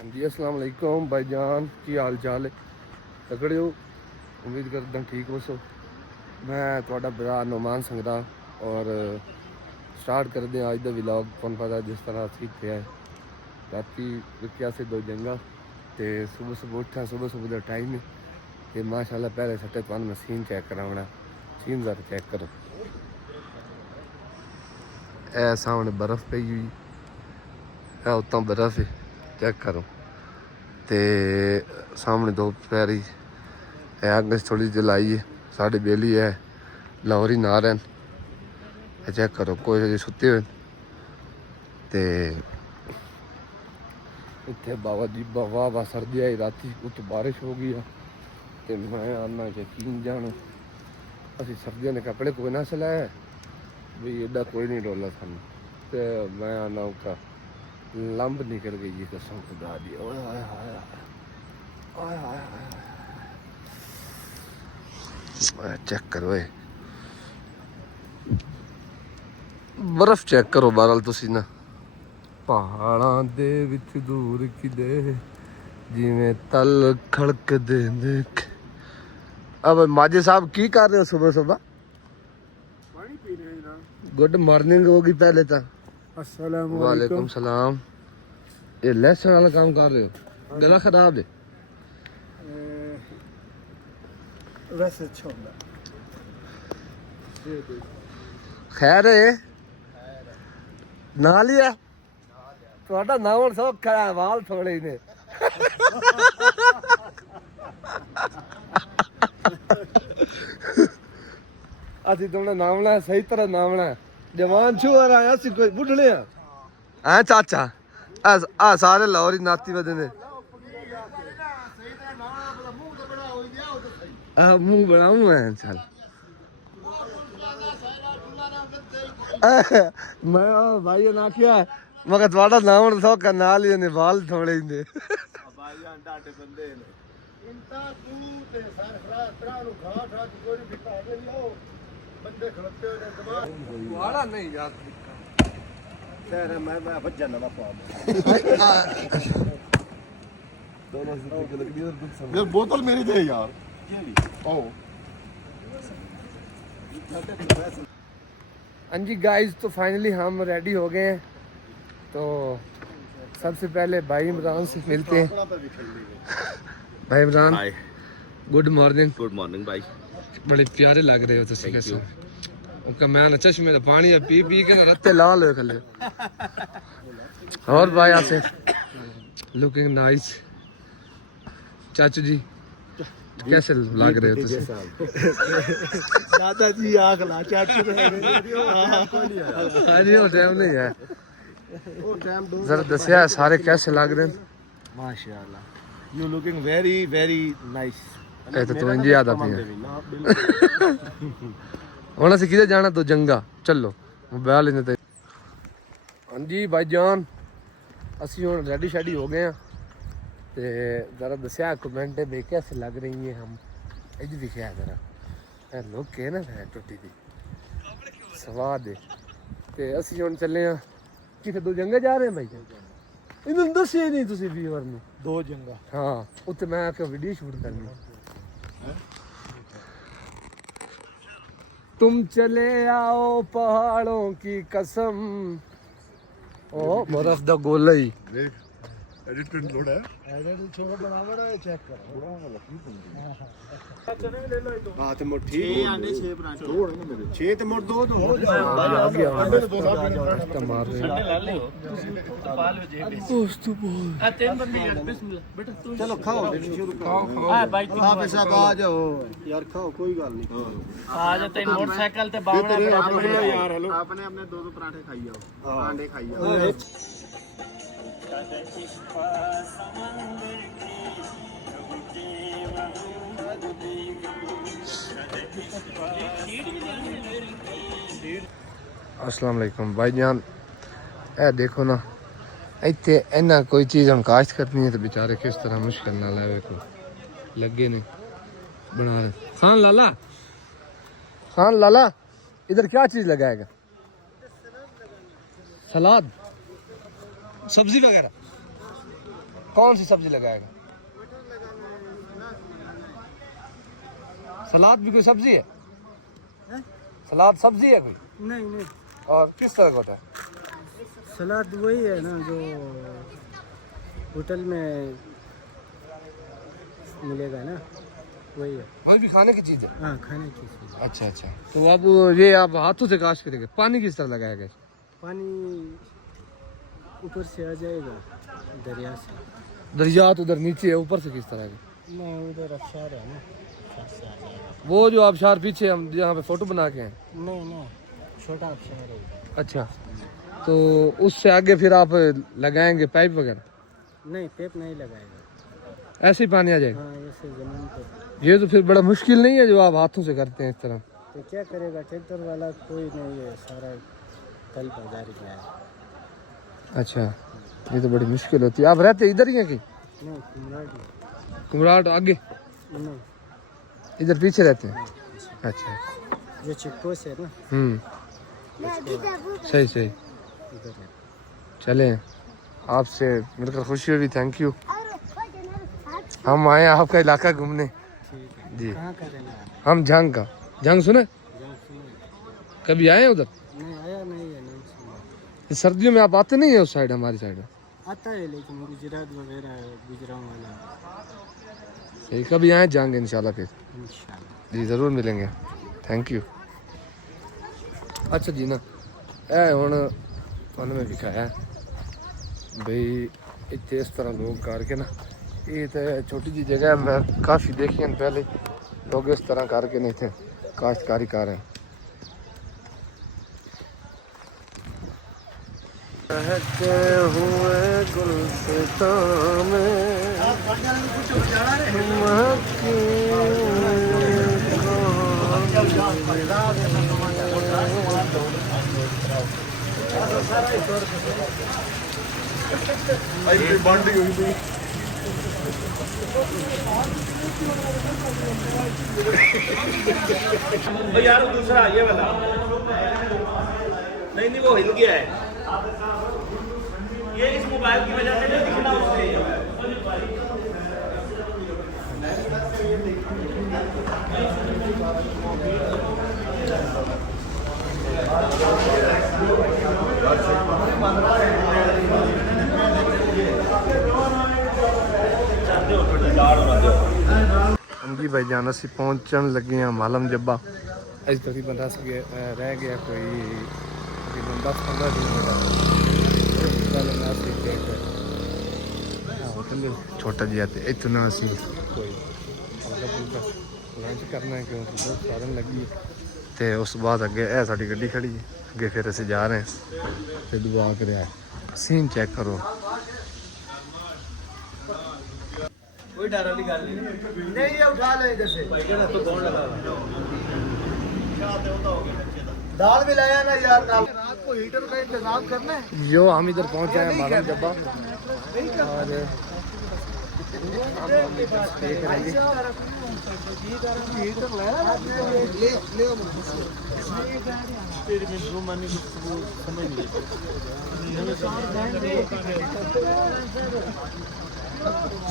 हाँ जी अस्सलाम वालेकुम भाईजान की हाल चाल है तगड़े हो उम्मीद करदा ठीक हो मैं थोड़ा भरा नुमान संगदा और स्टार्ट करते हैं अज का व्लॉग तुहानू पता जिस तरह असी इत्थे है राती रुकिया से दो जंगा तो सुबह सुबह उठा सुबह का टाइम है तो माशाल्लाह पहले सट्टे तुहानू मैं सीन चेक करावना सीन ज़रा चेक करो ए सामने बर्फ़ पई हुई है उत्तों बर्फ़ है चेक करो ते सामने दो पैरी है अग थोड़ी जलाई है साढ़े बेली है लाहौरी नार हैं चेक करो कोई अजे सुते हुए ते इतने बाबा जी वाह वाह सर्दी आई राती उत बारिश हो गई है तो मैं आना यकीन जान असी सर्दियों के कपड़े कोई ना सिलाया भी एडा कोई नहीं डोला सानू तो मैं आना उसका लंब निकल गई जी कसम खुदा दी ओए हाय हाय ओए हाय हाय चेक करो ये बर्फ चेक करो बहरहाल तुसी ना पहाड़ां दे विच दूर किदे जिवें तल खड़कदे देख। अब माजे साहब की कर रहे हो सुबह सुबह? पानी पी रहे हैं ना। गुड मॉर्निंग होगी पहले तो। अस्सलाम वालेकुम सलाम। ये लहसुन वाला काम कर रहे हो? गला खराब है? वैसे अच्छा होगा। खैर है ना लिया ਤੁਹਾਡਾ ਨਾਮ ਸੌਖਾ ਹੈ ਵਾਲ ਥੋੜੇ ਹੀ ਨੇ ਅਸੀਂ ਤੁਮਨੇ ਨਾਮ ਲੈ ਸਹੀ ਤਰ੍ਹਾਂ ਨਾਮ ਲੈ ਜਵਾਨ ਛੂ ਆ ਰਿਹਾ ਸੀ ਕੋਈ ਬੁੱਢਲੇ ਆ ਐ ਚਾਚਾ ਆ ਸਾਰੇ ਲਾਹੌਰੀ ਨਾਤੀ ਵਦੇ ਨੇ ਆ ਮੂੰਹ ਬਣਾਉਂ ਮੈਂ ਚੱਲ ਮੈਂ ਭਾਈ ਨੇ ਆਖਿਆ ਮਗਰ ਤੁਹਾਡਾ ਨਾਮ ਸੌਖਾ ਨਾਲ ਹੀ ਨੇ ਵਾਲ ਥੋੜੇ ਹੀ ਨੇ ਭਾਈਆਂ ਡਾਡੇ ਬੰਦੇ ਨੇ ਇੰਤਾ ਤੂੰ ਤੇ ਸਰਫਰਾ ਤਰਾ ਨੂੰ ਖਾ ਖਾ ਕੋਈ ਨਹੀਂ ਫਿੱਟਾ ਹੋ ਗਿਆ ਬੰਦੇ ਖੜਤੇ ਹੋਏ ਨੇ ਦਿਮਾਗ ਵਾਲਾ ਨਹੀਂ ਯਾਰ ਸਰ ਮੈਂ ਵੱਜਣ ਨਾ ਪਾ दोनों से निकल गई और कुछ यार बोतल मेरी दे यार ओ हाँ जी गाइस तो फाइनली हम रेडी हो गए हैं तो सबसे पहले भाई इमरान से मिलते हैं। भाई Imran good morning. Good morning भाई। बड़े प्यारे लग रहे हो तुसी कैसे उनका मैं चश्मे का पानी पी पी के ना रत्ते ला लो खले और भाई आसे लुकिंग नाइस। चाचू जी कैसे लग रहे हो तुसी? दादाजी आग ला चाचू हाँ जी वो टाइम नहीं है जरा दसिया सारे कैसे लग रहे हैं? माशाल्लाह you looking very very nice. ਇਹ ਤਾਂ ਤੂੰ ਇੰਜ ਯਾਦ ਆ ਪਈ ਹੁਣ ਅਸੀਂ ਕਿਤੇ ਜਾਣਾ ਤੂੰ ਜੰਗਾ ਚੱਲੋ ਮੋਬਾਈਲ ਇਹਨੇ ਤੇ ਹਾਂਜੀ ਭਾਈ ਜਾਨ ਅਸੀਂ ਹੁਣ ਰੈਡੀ ਸ਼ੈਡੀ ਹੋ ਗਏ ਆ ਤੇ ਜ਼ਰਾ ਦੱਸਿਆ ਕਮੈਂਟ ਵਿੱਚ ਕਿਵੇਂ ਲੱਗ ਰਹੀ ਹੈ ਹਮ ਇਹ ਦਿਖਿਆ ਜ਼ਰਾ ਇਹ ਲੋਕ ਕੇ ਨਾ ਟੁੱਟੀ ਦੀ ਸਵਾਦ ਹੈ ਤੇ ਅਸੀਂ ਹੁਣ ਚੱਲੇ ਆ ਕਿਤੇ ਦੋ ਜੰਗਾ ਜਾ ਰਹੇ ਆ ਭਾਈ ਇਹਨੂੰ ਦੱਸਿਆ ਨਹੀਂ ਤੁਸੀਂ ਵੀਵਰ ਨੂੰ दो जंगा हाँ उत्ते मैं आके वीडियो शूट करनी तुम चले आओ पहाड़ों की कसम ओ बर्फ दा गोला ही एडिटेड लोड है एडिटेड छोड़ बनावड़ा है चेक कर हां ते मोड़ ठीक 6 आने 6 ब्रांच छोड़ ना मेरे 6 ते मोड़ 2 तो हो रास्ता मार रहे ला ले पाल हो जेब उस तो बोल आ तीन बंदे बिस्मिल्लाह बेटा तू चलो खाओ शुरू खाओ हां भाई तू आप साहब आ जाओ यार खाओ कोई गल नहीं आ जाते मोटरसाइकिल ते बावड़ा अपने यार हेलो आपने अपने दो पराठे खाई जाओ अंडे खाई जाओ अस्सलाम वालेकुम भाईजान ए देखो ना ਇੱਥੇ ਇਹਨਾਂ ਕੋਈ चीज़ हम काश्त करनी है तो बेचारे किस तरह मुश्किल ना लावे को लगे नहीं बना रहे। खान लाला इधर क्या चीज़ लगाएगा? सलाद सब्जी वगैरह कौन सी सब्जी लगाएगा? सलाद भी कोई सब्जी है? सलाद सब्जी है कोई? नहीं नहीं, और किस तरह का होता है? सलाद वही है ना जो होटल में मिलेगा ना, वही है। वही भी खाने की चीज़ है? हाँ, खाने की चीज़। अच्छा अच्छा। तो अब ये आप हाथों से काश करेंगे, पानी किस तरह लगाएगा? पानी ऊपर से आ जाएगा दरिया से। दरिया तो उधर नीचे है, ऊपर से किस तरह का? नहीं, उधर अफशार है ना, अफशार से आ जाएगा। वो जो आबशार पीछे हम जहाँ पे फोटो बना के हैं? नहीं नहीं, छोटा अफशार है। अच्छा, तो उससे आगे फिर आप लगाएंगे पाइप वगैरह? नहीं, पेप नहीं लगाएगा। ऐसे ही पानी आ जाएगा? हाँ, ऐसे ज़मीन पर। ये तो फिर बड़ा मुश्किल नहीं है जो आप हाथों से करते हैं इस तरह? तो क्या करेगा, ट्रैक्टर वाला कोई नहीं है, सारा कल बाजार गया है। अच्छा, ये तो बड़ी मुश्किल होती है। आप रहते इधर ही हैं कि? नहीं, कुमराट में। कुमराट आगे? नहीं, इधर पीछे रहते हैं? अच्छा। जो चेक पोस्ट है ना, सही सही। उधर है। चलें, आपसे मिलकर खुशी हुई, थैंक यू। हम आए आपका इलाका घूमने। ठीक है। जी, कहाँ का रहना है? हम झंग का। झंग सुने? जहाँ सुना? कभी आए हैं उधर? नहीं आया, नहीं है, नहीं सुना। सर्दियों में आप आते नहीं है उस साइड, हमारी साइड? आता है लेकिन गुजरात वगैरह गुजरात वाला सही, कभी आए जाएंगे इंशाल्लाह फिर। इंशाल्लाह। जी ज़रूर मिलेंगे, थैंक यू। अच्छा जी ना, ए हुण तुहानूं मैं दिखाया बई इत्थे इस तरह लोग करके ना, ये तो छोटी जी जगह है, मैं काफ़ी देखी हैं पहले लोग इस तरह करके नहीं थे काश्तकारी कर रहे हैं। बहके हुए गुलसितां में बांडी हुई थी। यार दूसरा ये वाला नहीं, वो हिल गया है। ये इस मोबाइल की वजह से नहीं दिखना उससे। जी भाई जान, असी पहुँचन लगे हैं मालम जब्बा। अज तकरीबन रह गया कोई तकरीबन 10-15 दिन छोटा जिहा ते इतना असी कोई हल्का फुल्का लंच करना है क्योंकि बहुत सारन लगी। तो उस बाद अगे है साड़ी गड्डी खड़ी है, अगे फिर असी जा रहे हैं। फिर दुआ कर सीन चेक करो। कोई डर वाली गल नहीं, ये उठा ले इधर से। तो कौन लगा दाल भी लाया ना यार, रात को हीटर का इंतजाम करना है। जो हम इधर पहुंचे हैं मालम जब्बा, और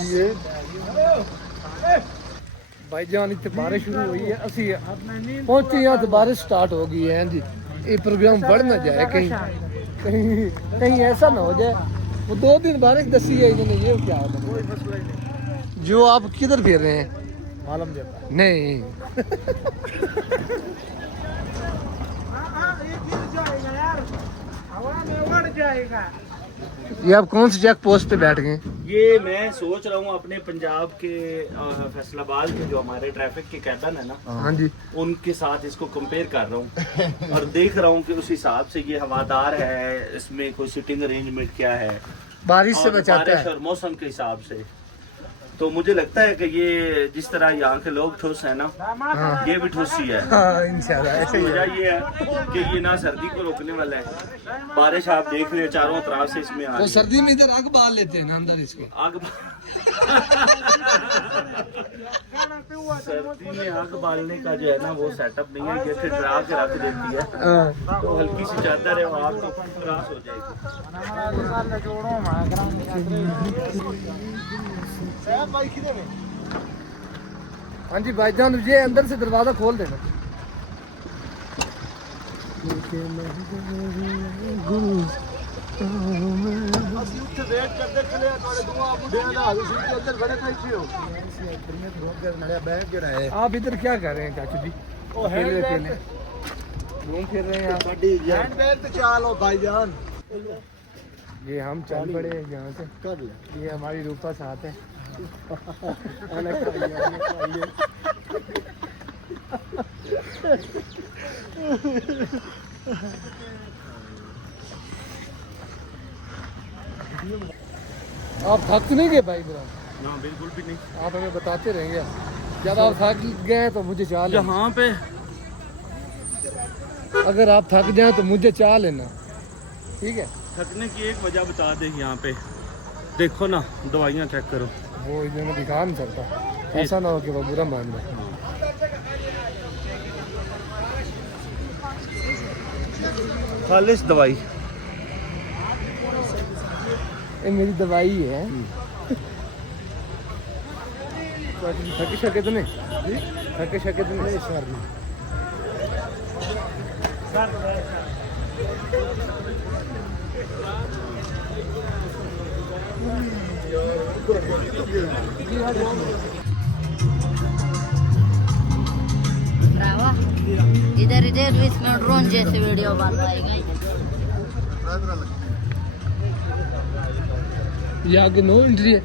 ये भाईजान इतने बारिश शुरू हुई है, असी पहुंचे यहाँ तो बारिश स्टार्ट हो गई है जी। ये प्रोग्राम बढ़ ना जाए कहीं कहीं कहीं ऐसा ना हो जाए। वो 2 दिन बारिश दसी है इन्होंने, ये क्या है? जो आप किधर फिर रहे हैं? मालूम जाता नहीं ये गिर जाएगा यार, हवा में उड़ जाएगा। ये आप कौन सी चेक पोस्ट पे बैठ गए? ये मैं सोच रहा हूँ अपने पंजाब के फैसलाबाद के जो हमारे ट्रैफिक के कैबन है ना, हाँ जी, उनके साथ इसको कंपेयर कर रहा हूँ और देख रहा हूँ कि उस हिसाब से ये हवादार है, इसमें कोई सिटिंग अरेंजमेंट क्या है, बारिश से और बचाता बारिश है। और मौसम के हिसाब से। तो मुझे लगता है कि ये जिस तरह यहाँ के लोग ठुस है ना, ये भी ठुस ही है। हाँ इंशाल्लाह ऐसे ही है। वजह ये है कि ये ना सर्दी को रोकने वाला है। बारिश आप देख रहे हो चारों तरफ से इसमें आ तो रही है। सर्दी में इधर आग बाल लेते हैं ना अंदर इसको। आग सर्दी में आग बालने का जो है ना वो सेटअप नहीं है, ये फिर डरा के रख देती है, तो हल्की सी चादर है वो आग तो क्रॉस हो जाएगी। हाँ जी भाईजान, ये अंदर से दरवाजा खोल देना। आप इधर क्या कर रहे हैं चाचू जी? अकेले अकेले घूम फिर रहे हैं आप। चलो भाईजान, ये हम चल पड़े हैं यहाँ से। ये हमारी रूपा साथ है। आप थक नहीं गए भाई ब्रो? ना बिल्कुल भी नहीं। आप हमें बताते रहेंगे। जब आप थक गए तो मुझे चाह लेना। यहाँ पे अगर आप थक जाए तो मुझे चाह लेना, ठीक है? थकने की एक वजह बता दे। यहाँ पे देखो ना, दवाइयाँ चेक करो। वो इधर में दिखा नहीं सकता, ऐसा ना हो कि वो बुरा मान जाए। खालिश दवाई, ये मेरी दवाई है। थके शके तो नहीं? थके शके तो नहीं सर? ब्रावा, इधर इधर इसमें ड्रोन जैसे वीडियो बनवाएगा। ये आगे नो एंट्री है,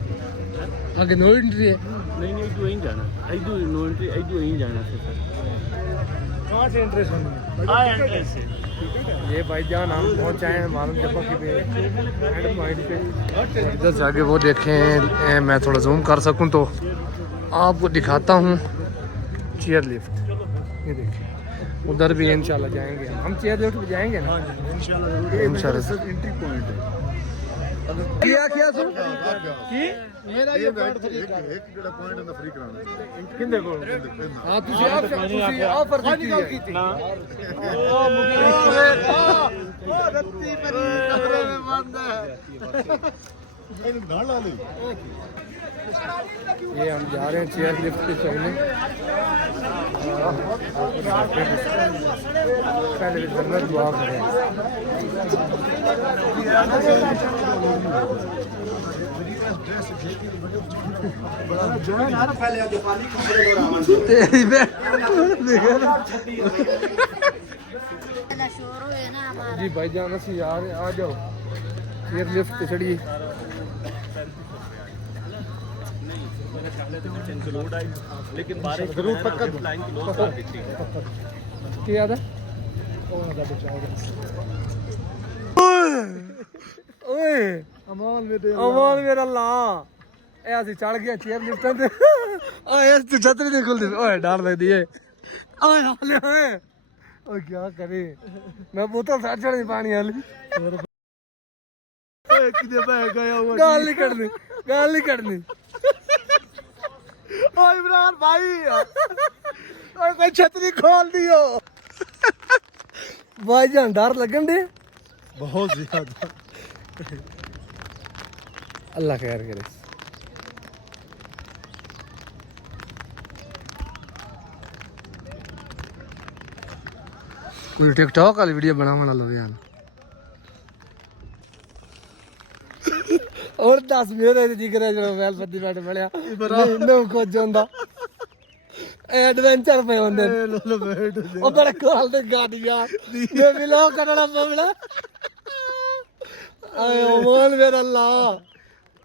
आगे नो एंट्री है। नहीं नहीं इधर ही जाना, इधर नो एंट्री, इधर ही जाना से सर। कहाँ से इंटरेस्ट होना? ये भाईजान हम पहुंच आए हैं मालूम चप्पा पे एंड पॉइंट पे। इधर से आगे वो देखें, मैं थोड़ा जूम कर सकूं तो आपको दिखाता हूं चेयर लिफ्ट। ये देखिए उधर भी इंशाल्लाह जाएंगे हम चेयर लिफ्ट पे जाएंगे ना इंशाल्लाह। एंट्री पॉइंट है। क्या क्या सुन मेरा ये पॉइंट फ्री कर एक ਜਿਹੜਾ ਪੁਆਇੰਟ ਇਹਦਾ ਫ੍ਰੀ ਕਰਾਉਣਾ किंदे को हां ਤੁਸੀਂ ऑफर दी है ना ਉਹ ਰੱਤੀ ਪਰੀ ਕਮਰੇ में बंद है ਇਹਨੂੰ ਨਾਲ ਲਾ ਲਈ ये हम जा रहे हैं चेयर लिफ्ट पे चढ़ने। पहले भी जन्नत दुआ करें। तेरी शुरू है ना हमारा। जी भाईजान असि यार आ जाओ चेयर लिफ्ट पे चढ़िए। लेकिन बारिश जरूर पक्का लाइन की लोग कर देती है। क्या याद है? ओए अमान मेरा ला ए असि चढ़ गया चेयर लिफ्ट पे। ओए इस तो छतरी नहीं खुलती। ओए डर लगदी है। ओए हाले ओए ओए क्या करे मैं बोतल साथ चढ़ नहीं पानी वाली। ओए किधर बह गया हुआ गाल नहीं करनी, गाल नहीं करनी। ओ इमरान भाई ओए कोई छतरी खोल दियो। भाईजान डर लगन दे बहुत ज्यादा। अल्लाह खैर करे। कोई टिकटॉक वाली वीडियो बना लो यार। और 10 मेरे जिक्र है जो मोबाइल पत्ती बैठ पड़िया नो कुछ ਹੁੰਦਾ एडवेंचर पे ਹੁੰਦੇ ਉਹ ਬੜੇ ਕੋਲ ਦੇ ਗਾੜੀਆਂ ਮੈਂ ਵੀ ਲੋ ਕਰਨਾ ਪਵਣਾ आयो मोल मेरा अल्लाह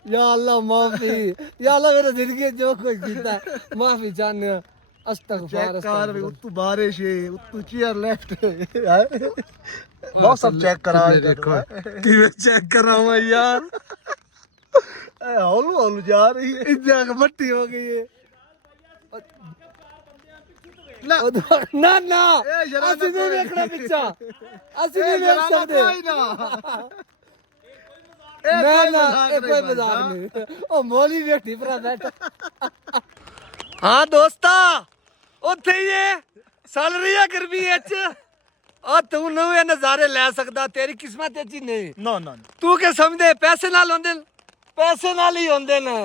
या अल्लाह माफी या अल्लाह मेरे जिंदगी जो कुछ जीता माफी चाहने अस्तगफार कार भी उत्तू बारिश है उत्तू चेयर लेफ्ट बहुत सब चेक करा देखो कि चेक कर रहा हूं यार। ਹੌਲੂ ਹੌਲੂ ਜਾ ਰਹੀ ਹੈ ਇੱਥੇ ਅੱਗ ਮੱਟੀ ਹੋ ਗਈ ਹੈ ਨਾ ਨਾ ਅਸੀਂ ਨਹੀਂ ਵੇਖਣਾ ਪਿੱਛਾ ਅਸੀਂ ਨਹੀਂ ਵੇਖ ਸਕਦੇ ਨਾ ਨਾ ਇਹ ਕੋਈ ਮਜ਼ਾਕ ਨਹੀਂ ਉਹ ਮੋਲੀ ਵੇਖੀ ਭਰਾ ਬੈਠਾ ਹਾਂ ਦੋਸਤਾ ਉੱਥੇ ਹੀ ਏ ਚੱਲ ਰਹੀ ਹੈ ਗਰਮੀ ਵਿੱਚ ਉਹ ਤੂੰ ਨਵੇਂ ਨਜ਼ਾਰੇ ਲੈ ਸਕਦਾ ਤੇਰੀ ਕਿਸਮਤ ਵਿੱਚ ਹੀ ਨਹੀਂ ਨਾ ਨਾ ਤੂੰ ਕੀ ਸਮਝਦੇ ਪੈਸੇ ਨਾਲ ਹੁੰਦੇ ਨੇ ਪੈਸੇ ਨਾਲ ਹੀ ਹੁੰਦੇ ਨੇ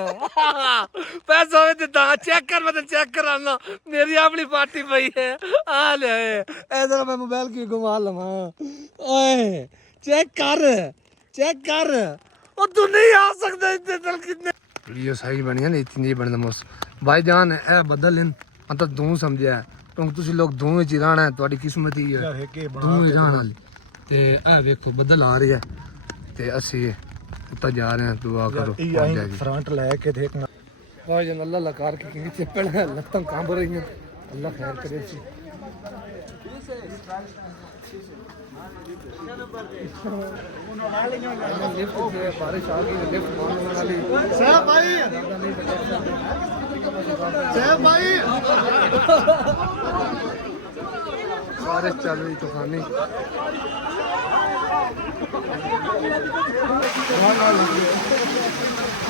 ਪੈਸੇ ਹੋਵੇ ਤੇ ਤਾਂ ਚੈੱਕ ਕਰ ਮੈਂ ਚੈੱਕ ਕਰਾਣਾ ਮੇਰੀ ਆਪਣੀ ਪਾਰਟੀ ਪਈ ਹੈ ਆ ਲੈ ਐਦਾਂ ਮੈਂ ਮੋਬਾਈਲ ਕੀ ਘੁਮਾ ਲਵਾਂ ਓਏ ਚੈੱਕ ਕਰ ਉਹ ਤੂੰ ਨਹੀਂ ਆ ਸਕਦਾ ਇੱਥੇ ਤਲ ਕਿੰਨੇ ਵੀਡੀਓ ਸਹੀ ਬਣੀ ਹੈ ਨਾ ਇਤਨੀ ਨਹੀਂ ਬਣਦਾ ਮੋਸ ਭਾਈ ਜਾਨ ਇਹ ਬਦਲ ਲੈਣ ਮਤਲਬ ਤੂੰ ਸਮਝਿਆ ਕਿਉਂਕਿ ਤੁਸੀਂ ਲੋਕ ਦੋਵੇਂ ਚ ਹੀ ਰਹਿਣਾ ਤੁਹਾਡੀ ਕਿਸਮਤ ਹੀ ਹੈ ਦੋਵੇਂ ਹੀ ਰਹਿਣ ਵਾਲੀ ਤੇ ਇਹ ਵੇਖੋ ਬਦਲ ਆ ਰਹੀ ਹੈ ਤੇ ਅਸੀਂ ਉੱਤੇ ਜਾ ਰਹੇ ਹਾਂ ਦੁਆ ਕਰੋ ਪਹੁੰਚ ਜਾਏਗੀ ਫਰੰਟ ਲੈ ਕੇ ਦੇਖਣਾ भाई जन अल्लाह लकार के किंग चप्पल है लत्तां कांब रही हैं अल्लाह खैर करे सी लिफ्ट से बारिश आ गई लिफ्ट मारने वाली साहब भाई साहब भाई बारिश चल रही तूफानी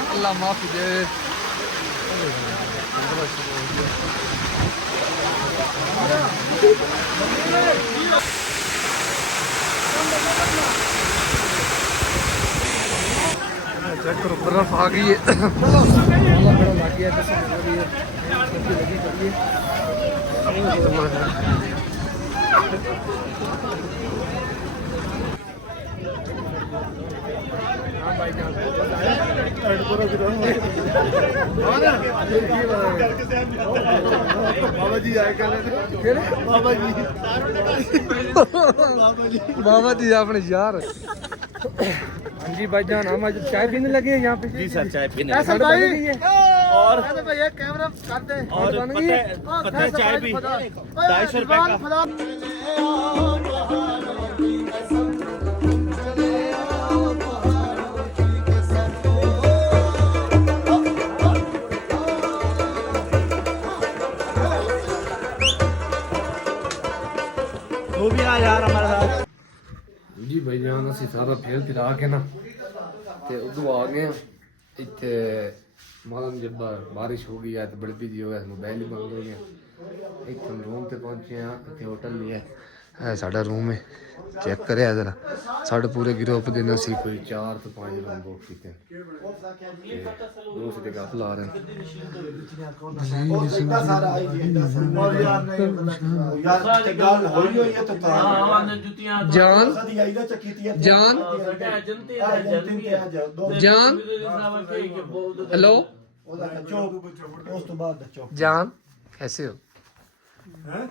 अल्लाह माफ दे चेक करो बर्फ आ गई है बड़ा लग गया बाबा जी आए कल बाबा जी बाबा जी अपने यार हाँ जी भाई जान हम आज चाय पीने लगे हैं यहाँ पे जी सर चाय पीने ऐसा भाई और भैया कैमरा कर दे और बन गई है? पता है चाय भी 250 रुपए का वो भी आ यार हमारे साथ ਜੀ ਭਾਈ ਜਾਨ ਅਸੀਂ ਸਾਰਾ ਫੇਲ ਫਿਰਾ ਕੇ ਨਾ ਤੇ ਉਦੋਂ ਆ ਗਏ ਆ ਇੱਥੇ ਮਾਲਮ ਜਬ ਬਾਰਿਸ਼ ਹੋ ਗਈ ਹੈ ਤੇ ਬੜਪੀ ਦੀ ਹੋ ਗਿਆ ਮੋਬਾਈਲ ਹੀ ਬੰਦ ਹੋ ਗਿਆ ਇੱਥੇ ਰੂਮ ਤੇ ਪਹੁੰਚੇ ਆ ਇੱਥੇ ਹੋਟਲ ਲਿਆ ਹੈ ਸਾਡਾ ਰੂਮ ਹੈ ਚੈੱਕ ਕਰਿਆ ਜਰਾ ਸਾਡੇ ਪੂਰੇ ਗਰੁੱਪ ਦੇ ਨਾਲ ਸੀ ਕੋਈ 4 ਤੋਂ 5 ਰੂਮ ਬੁੱਕ ਕੀਤੇ ਦੋਸਤ ਦੇ ਗੱਪ ਲਾ ਰਹੇ और यार नहीं यार ते गल होई होई है तो ਜਾਨ सदी आई दा चकीती है ਜਾन दो ਜਾन हेलो ओदा चौक उस तो बाद चौक जान कैसे हो हैं